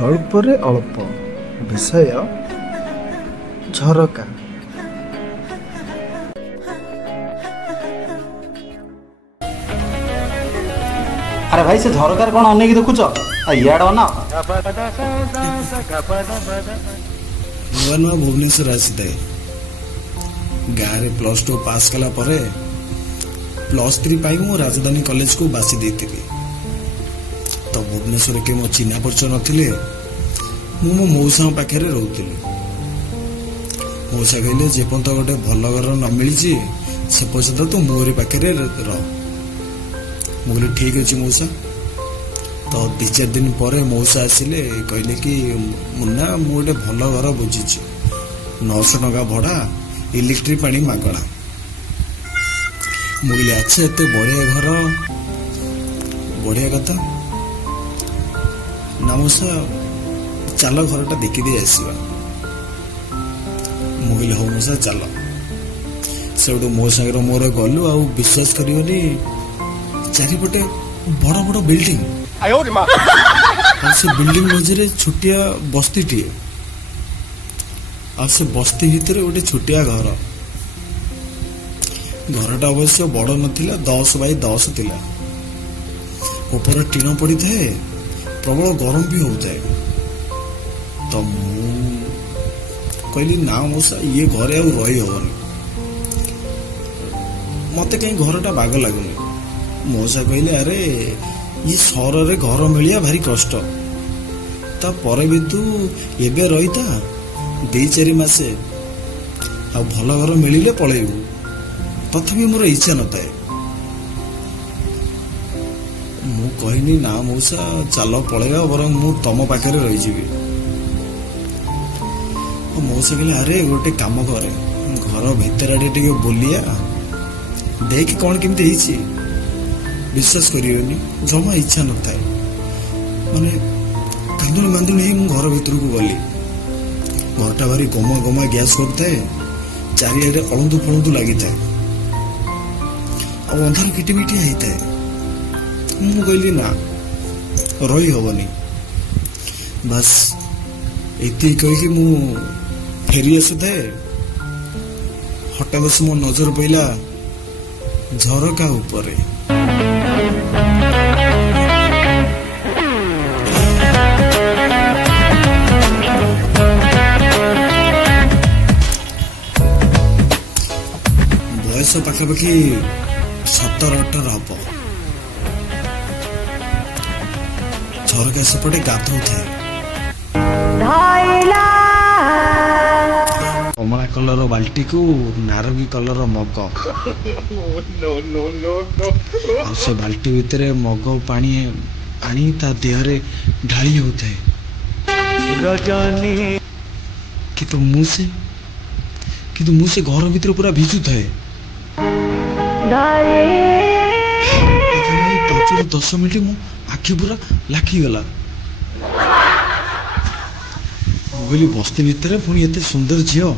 ଗଳ୍ପରେ ଅଳ୍ପ ବିଷୟ ଝରକା। अरे भाई से झरकार कौन अनेक देखुच इयाड़ ना नुआ नुआ भुवनेश्वर आसी थाए गाँव में +2 पास कला परे +3 पाई मु राजधानी कॉलेज को बासी देती तो भुवनेश्वर के मो चिन्हा परिचय नथिले मो मौसा पाखे रोली मौसा कहले जेपर्यंत गोटे भल घर न मिली से पर्यंत तू मोरी पाखे रह मुझे ठीक अच्छे मौसा तो 2-4 दिन पर मौसा आसिले कहले कि मुन्ना मुझे भल घर बुझी 900 टका भड़ा इलेक्ट्रिक पानी मागणा मुझे अच्छा एत बढ़िया घर बढ़िया कथा ना मौसा चल घरटा देखी आसवा मुझे हौ मौसा चल से मो सागर मोर गलु आ विश्वास करियोनी चारिपटे बड़ बड़ बिल्डिंग से बिल्डिंग मझे छोटिया बस्ती टी से बस्ती भितर गोटे छोटिया घरटा अवश्य बड़ नथिला 10 बाय 10 थिला ऊपर टीन पड़ी थाए प्रबल गरम भी होता है तो कहली ना मौसा ये घरे आ रही हबनी मत कहीं घरटा बाग लगुनि मौसा कहले अरे ये सहर रे घर मिलिया भारी कष्ट तापर भी तू एबे रही था 2-4 मासे आ भल घर मिलिले पळेबू तथापि मोर इच्छा नथाए मु कहनी ना मौसा चल पळेगा बरं मु तम पाखे रही मौसा कहले अरे गोटे काम करे घर भीतर आड़े टिके बुलिया देख कौन केमती होईची विश्वास करियोनी जमा इच्छा न था माने कांदुनी मांदुनी ही घर भीतर को गली घरटा भारी गमा गमा गैस करता है चारिआडे अळंदु फळंदु लगी था अब अंधार किटिमिटी होता है मु कहली ना रही हबनी बस एति कहि मु फेरी आसुथे हठात मो नजर पइला झरका ऊपर बयस पाखापाखि 17-18 हम झरका सेपटे गाधौ थे कमला कलर बाल्टी को नारंगी कलर मग से बाल्टी भितर मग पानी आनी ता देहरे ढाली होता है कि मुँह से घर भीतर पूरा भिजु थाए 10 मिनट मो आखि पूरा लाखीगला बोली बस्ती भितर पुणी एत सुंदर झील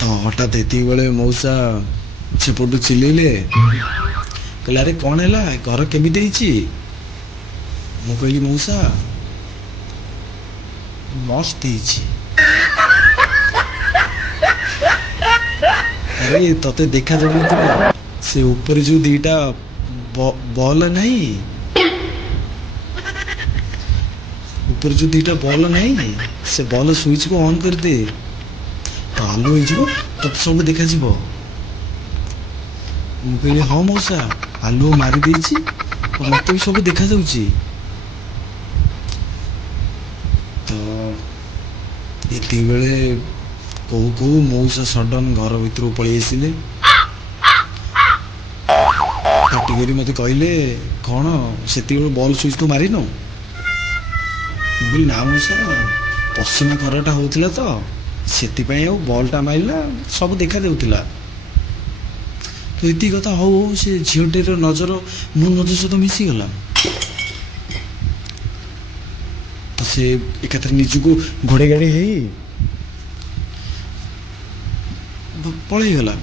तो हठात ये बेले मौसा सेपटू चिल्ले कहले अरे कौन है घर केमी मु कहली मौसा मस्त अरे तते देखा जाऊ से ऊपर जो 2टा बॉल नहीं ऊपर जो 2टा बॉल नहीं से बॉल स्विच को ऑन कर दे तो आलू हो तब सब देखा जीवो मुझे हाँ मौसा आलू मारी देछि और मत भी सब देखा जाउछि तो इति बेले को मौसा सडन घर भीतर पलि आसिले काटिगरी मत कहले कौन से बॉल स्विच तो मारिन बोली ना मौसा पश्चिमा खरटा होता तो से बॉलटा मारला सब देखा जाऊला तो ये कथा हौ से झीटर नजर मो नजर सहित मिसीगला तो से एक निजको घोड़े गाड़ी पलैगला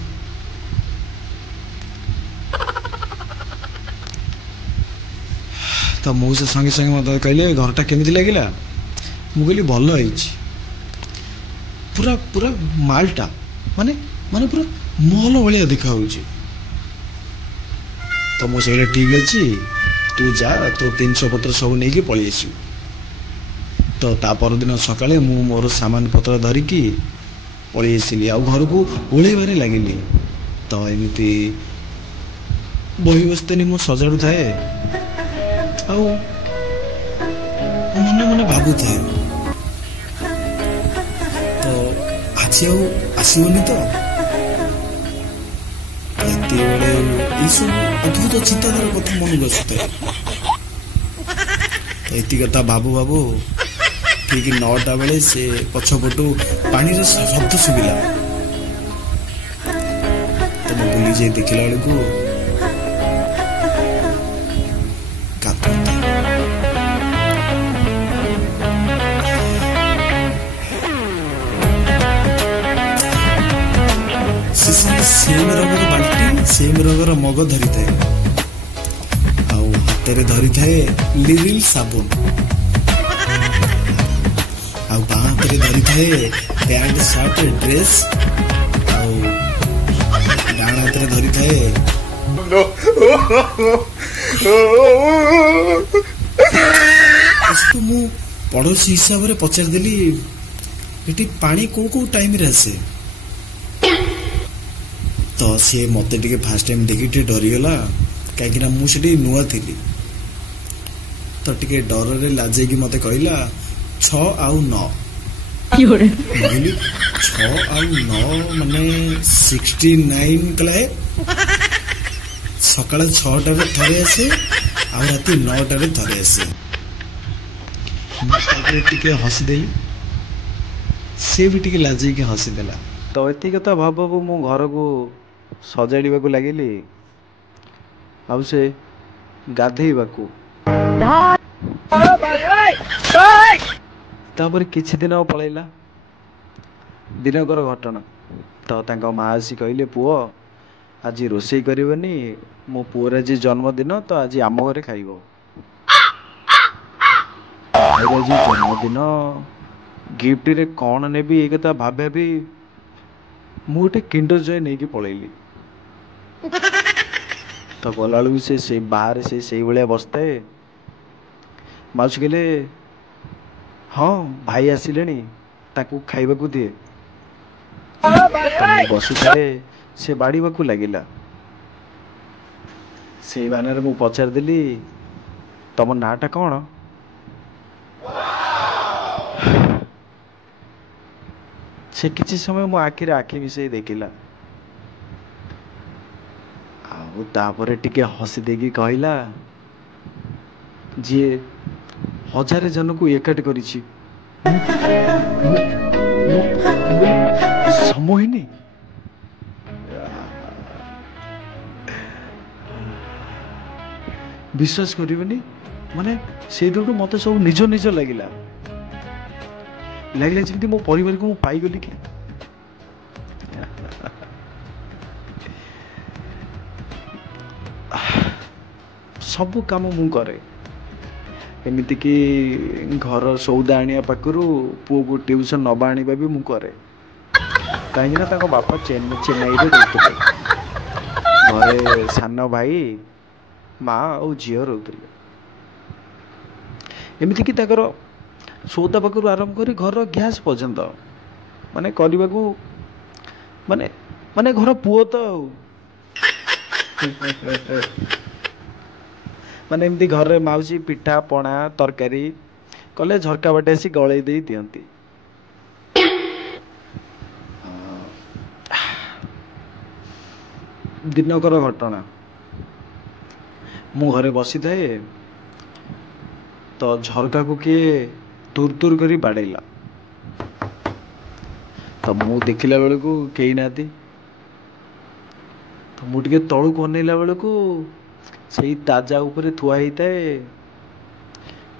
तो मौसा संगे संगे मत कहले घरटा केमिति लगिला मु कहली भल होइछि पूरा पूरा मालटा माने माने पूरा महल भलिया देखा होउछि तो मु कहले ठीक अछि तू जा तो 300 पत्र सब नहीं के पळी आसु तो ता पर दिन सकाळे मु मोर सामान पत्र धरिकी पळी आसिली आ घर को ओळेबारे लागिली तो एमिति बही बस्तेनी मु सजाडु थाए आ मने मने भाबु थाए तो आज आसबनी तो अद्भुत चिंताधारा कथा मन को आसुए तो ये कथा भाबू भाबू ठीक 9टा बेले से पछपटू पानी शब्द शुभिला तो मैं बुली जाए देखला बेलू सेम रंगर बाल्टी सेम रंगर मग धरी थाए हाथ में धरी थाए लिरिल साबुन बाँ हाथ में धरी थाए पैंट शर्ट ड्रेस डाण हाथ में धरी थाए उसको मु पड़ोसी हिसाब से पचारदेली ये पानी को टाइम रे आसे तो सी मत फास्ट टाइम देखी डरीगला कहीं मुझे नुआ थी तो टे डर लाजे कि मत कहला 6 आउ 9 कहली 6 आउ 9 माने 69 कला सकाळ 6टार थरे आसे आ राति 9टार थरे आसे टे हसीदे सी भी टे लाजे कि हसीदेला तो ये कथा भाव भाव मो घर को सजाड़ा को लगिली आउ से गाधेबाकू तापर किछि दिन पलैला दिनकर घटना तो तांका माँ आसी कहले पुओ आज रोषे करनी मो पुअर आज जन्मदिन तो आज आम घरे खाइबो आज जन्मदिन गिफ्ट रे कौन नेबी एक कथा भाबे भी मु गोटे किंडर जॉय नहीं पलैली तो गला से बाहर से भाया बसता है माउसी कहले हाँ भाई आसिले ताकू खाइबा को दिए बसु से बाड़ीबा को लगिला से बानर मु पचार देली तम नाटा कौन से किसी समय मो आखिरे आखि मिसई देखिला तापर टिके हसी देगी कहला जी 1000 जन को एकाट करिछि समोहिनी विश्वास करिवनी माने से दिन मत सब निज निज लगिला जमी मो परिवार को पाई गली कि सब काम मु करे एमती कि घर सौदा आनिया पाखरु पुओ को ट्यूशन नबा आनिबा भी मु करे कहीं ना बापा चेन्नई रे रहते घरे सान भाई माँ और झील रोते एमती कि सौदा पाखरु आरंभ कर घर गैस पर्यंत माने करने को माने माने घर पुओ तो माने एमती घर माउसी पिठा पणा तरकारी कले झरका बाटे आसी गले दे दियंती दिनकर घटना मु घरे बसी थाए तो झरका को किए दूर दूर करी बाड़ेला तो मु देखिला बेल को कई नाती तो मुझे तलू को अनेला बेल को सही ताजा ऊपर थुआ होता है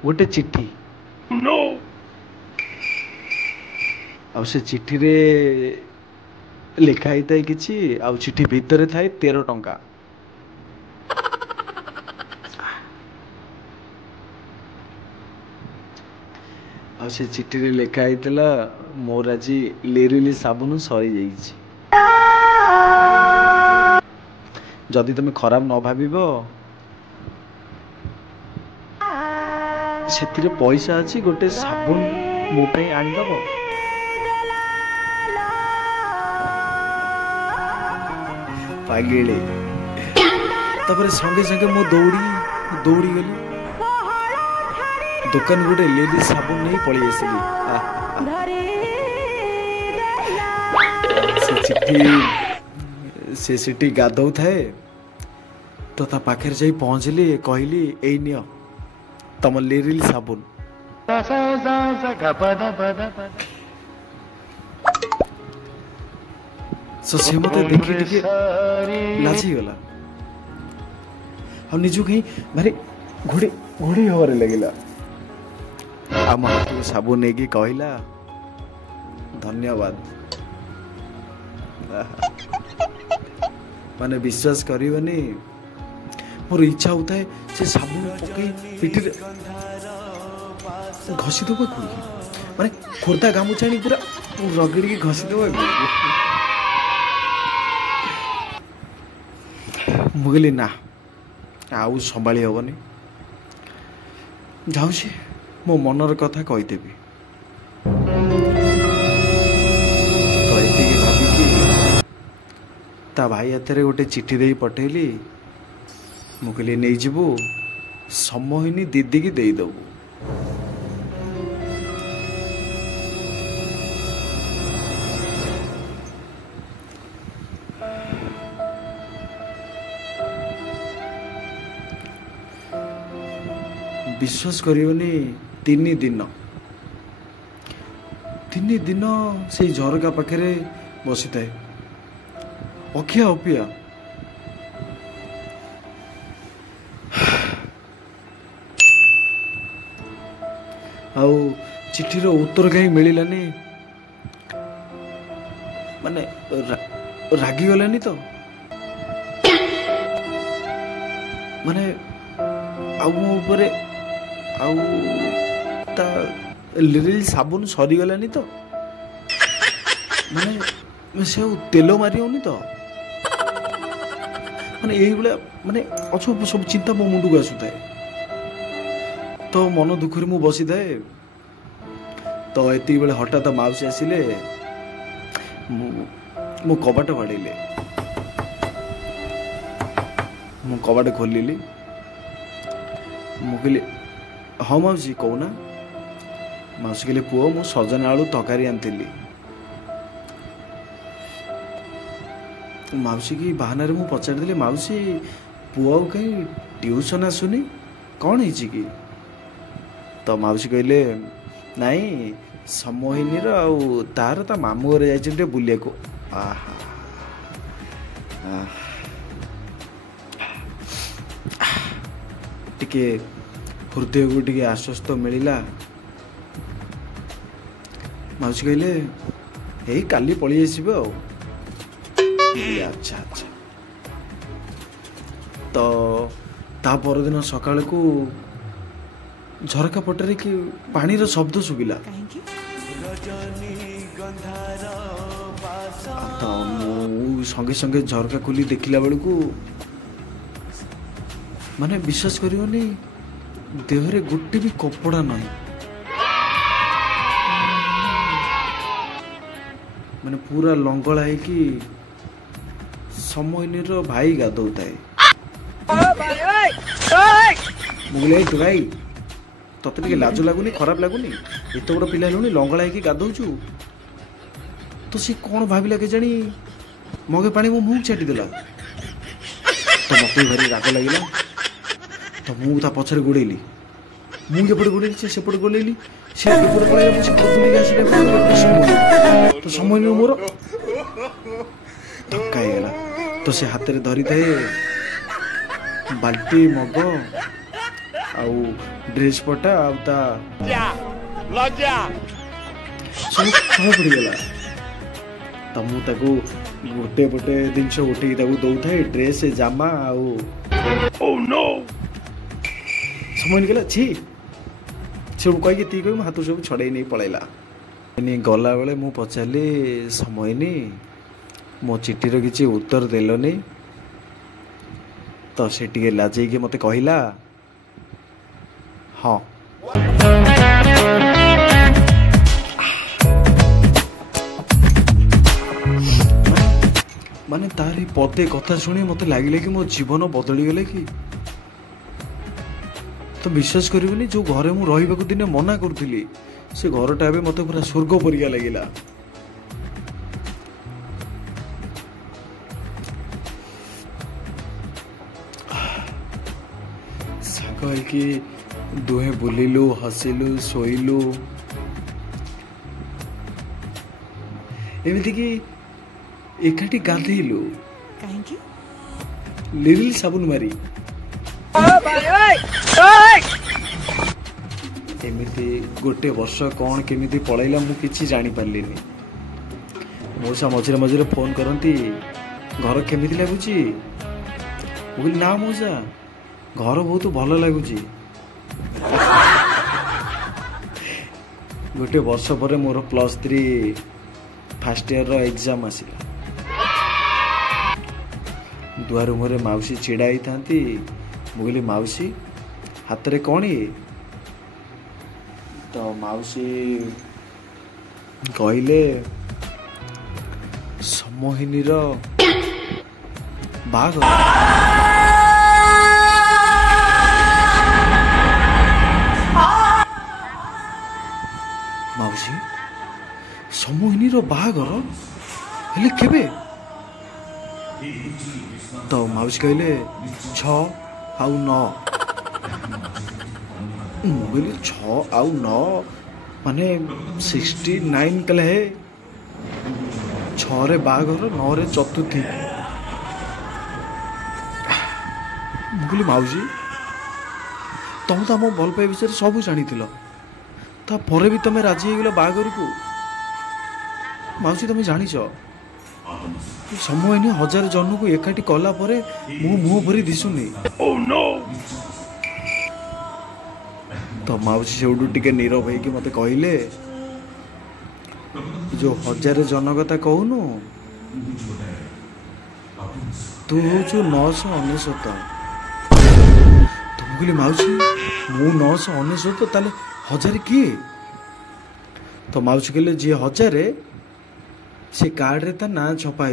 गोटे चिट्ठी आ से चिट्ठी रे लिखा होता है किछि आ चिट्ठी भितर थाए 13 टंका ଆଉ ସେ ଚିଠିରେ ଲେଖା ହେଇଥିଲା ମୋର ଆଜି ଲିରିଲି ସାବୁନ ସରିଯାଇଛି। ଯଦି ତମେ ଖରାପ ନ ଭାବିବ ସେଥିରେ ପଇସା ଅଛି, ଗୋଟେ ସାବୁନ ମୋ ପାଇଁ ଆଣିଦବ। ପାଗିଳି। ତାପରେ ସଙ୍ଗେ ସଙ୍ଗେ ମୁଁ ଦୌଡ଼ି ଗଲି ଦୋକାନ ଗୋଟେ ଲେଡିଜ ସାବୁନ ନେଇ ପଳେଇ ଆସିଲି। ସେ ସେଠି ଗାଧଉଥାଏ ତ ତା ପାଖରେ ଯାଇ ପହଞ୍ଚିଲି, କହିଲି ଏଇ ନିଅ ତମ ଲିରିଲି ସାବୁନ। ସେ ମତେ ଦେଖି ଟିକେ ଲାଜିଗଲା ଆଉ ନିଜକୁ ହିଁ ଭାରି ଘୋଡ଼ି ହବାରେ ଲାଗିଲା। ଆମ ହାତକୁ ସାବୁନ ନେଇକି କହିଲା ଧନ୍ୟବାଦ। ମାନେ ବିଶ୍ୱାସ କରିବନି, ମୋର ଇଚ୍ଛା ହଉଥାଏ ସେ ସାବୁନ ପକେଇ ପିଠିରେ ଘଷି ଦେବାକୁ, ମାନେ ଖୋର୍ଦ୍ଧା ଗାମୁଛା ଆଣି ପୁରା ରଗଡ଼ିକି ଘଷି ଦେବାକୁ। ମୁଁ କହିଲି ନା, ଆଉ ସମ୍ଭାଳି ହବନି, ଯାଉଛି ମୋ ମନର କଥା କହିଦେବି। ତ ଏତିକି ଭାବିକି ତା ଭାଇ ହାତରେ ଗୋଟେ ଚିଠି ଦେଇ ପଠେଇଲି। ମୁଁ କହିଲି ନେଇଯିବୁ, ସମୟିନୀ ଦିଦିକି ଦେଇଦବୁ। ବିଶ୍ୱାସ କରିବନି, 3 ଦିନ ସେଇ ଝରକା ପାଖରେ ବସିଥାଏ ଅଖିଆ ଅପିଆ। ଆଉ ଚିଠିର ଉତ୍ତର କାହିଁ ମିଳିଲାନି, ମାନେ ରାଗିଗଲାନି ତ, ମାନେ ଆଉ ମୋ ଉପରେ ଆଉ ତା ଲିରିଲି ସାବୁନ ସରିଗଲାନି ତ, ମାନେ ସେ ଆଉ ତେଲ ମାରିବନି ତ, ମାନେ ଏଇଭଳିଆ ମାନେ ଅଛବ ସବୁ ଚିନ୍ତା ମୋ ମୁଣ୍ଡକୁ ଆସୁଥାଏ। ତ ମନ ଦୁଃଖରେ ମୁଁ ବସିଥାଏ। ତ ଏତିକି ବେଳେ ହଠାତ୍ ମାଉସୀ ଆସିଲେ, ମୁଁ କବାଟ ବାଡ଼େଇଲେ। ମୁଁ କବାଟ ଖୋଲିଲି। ମୁଁ କହିଲି ହଁ ମାଉସୀ କହୁନା। ମାଉସୀ କହିଲେ ପୁଅ, ମୁଁ ସଜନା ଆଳୁ ତରକାରୀ ଆଣିଥିଲି। ମାଉସୀ କି ବାହାନାରେ ମୁଁ ପଚାରିଦେଲି, ମାଉସୀ ପୁଅ ଆଉ କାହିଁ ଟ୍ୟୁସନ୍ ଆସୁନି, କ'ଣ ହେଇଛି କି? ତ ମାଉସୀ କହିଲେ ନାଇଁ, ସମୟିନୀର ଆଉ ତାର ତା ମାମୁଁ ଘରେ ଯାଇଛନ୍ତି ଟିକେ ବୁଲିବାକୁ। ଟିକେ ହୃଦୟକୁ ଟିକେ ଆଶ୍ୱସ୍ତ ମିଳିଲା। ମାଉସୀ କହିଲେ ଏଇ କାଲି ପଳେଇ ଆସିବେ ଆଉ। ଆଚ୍ଛା ଆଚ୍ଛା। ତ ତା ପରଦିନ ସକାଳକୁ ଝରକା ପଟରେ କି ପାଣିର ଶବ୍ଦ ଶୁଭିଲା। ତ ମୁଁ ସଙ୍ଗେ ସଙ୍ଗେ ଝରକା ଖୋଲି ଦେଖିଲା ବେଳକୁ, ମାନେ ବିଶ୍ୱାସ କରିବନି, ଦେହରେ ଗୋଟେ ବି କପଡ଼ା ନାହିଁ, ମାନେ ପୁରା ଲଙ୍ଗଳା ହେଇକି ସମୟିନୀର ଭାଇ ଗାଧଉଥାଏ। ମୁଁ କହିଲି ତୁ ଭାଇ, ତତେ ଟିକେ ଲାଜ ଲାଗୁନି, ଖରାପ ଲାଗୁନି? ଏତେ ବଡ଼ ପିଲା ହେଲୁଣି, ଲଙ୍ଗଳା ହେଇକି ଗାଧଉଛୁ। ତ ସେ କ'ଣ ଭାବିଲା କେଜାଣି, ମଗେ ପାଣି ମୋ ମୁହଁକୁ ଛାଟିଦେଲା। ତ ମୋତେ ଭାରି ରାଗ ଲାଗିଲା। ତ ମୁଁ ତା ପଛରେ ଗୋଡ଼େଇଲି। ମୁଁ ଏପଟେ ଗୋଡ଼େଇଲି, ସେ ସେପଟେ ଗୋଡ଼େଇଲି। ସେ ଏପଟେ ପଳେଇଲା, ମୁଁ ସେପଟେ ଦୌଡ଼ିକି ଆସିଲି। ତ ସମୟ ମୋର ଧକ୍କା ହେଇଗଲା। ତ ସେ ହାତରେ ଧରିଥାଏ ବାଲ୍ଟି, ମଗ ଆଉ ଡ୍ରେସ୍ ପଟା ଆଉ ତା ସବୁ ପଡ଼ିଗଲା। ତ ମୁଁ ତାକୁ ଗୋଟେ ଗୋଟେ ଜିନିଷ ଉଠେଇକି ତାକୁ ଦଉଥାଏ, ଡ୍ରେସ୍, ଜାମା ଆଉ ସମୟ କହିଲା ଛି सब कहीकि ती कही हाथ सब छड़े नहीं पलैला गला बेले मु पचारि समयनी मो चिठीर किसी उत्तर देलनी तो से टे लाजैक मत कहला हाँ माने तारी पदे कथा शुणी मत लगे कि मो जीवन बदली गले कि तो विश्वास करिवनी जो घरे मु रहिबाकु दिने मना करूली से घरटा ए मत पूरा स्वर्ग परिया लगिला साग कि दुहे बुलिलु हसिलु शोइलु एमिति कि एकाठी गाधेलु कहीं लिरिल साबुन मारी एमिति गोटे वर्ष कौन केमिति पलैला मु किछि जानि पारलिनी मौसा मझिरे मझिरे फोन करती घर केमिति लागुची बोली ना मौसा घर बहुत भल लगुची गोटे वर्ष पर मोर +3 फर्स्ट ईयर रो एग्जाम आसिला दुआर मुहरे माउसी चिड़ाई थांती मुगली माउसी हाथ रे कौन ये तो माउसी कहले समोहिनी रो बाघ माउसी समोहिनी रो बाघर हेले केबे तो माउसी कहले 6 आउ 9 मुगली 6 आउ 9 माने 69 कले है 6 रे बाघर 9 रे चतुर्थी मुगली माउसी तुम तो आम भल पाई विषय सब जानी ता परे भी तमे राजी हो बाघर को माउसी तुम जानिच समय 1000 जन को एकाठी कला परे मुह भरी दिशुनी तो माउसी सेउडू टिके नीरव होइकी मते कहले जो 1000 जन कथा कहूनु तू हो 999 तुम कहली माउसी मु 999 ताले 1000 किए तो माउसी कहले जी 1000 से कार्ड रे ता ना छपा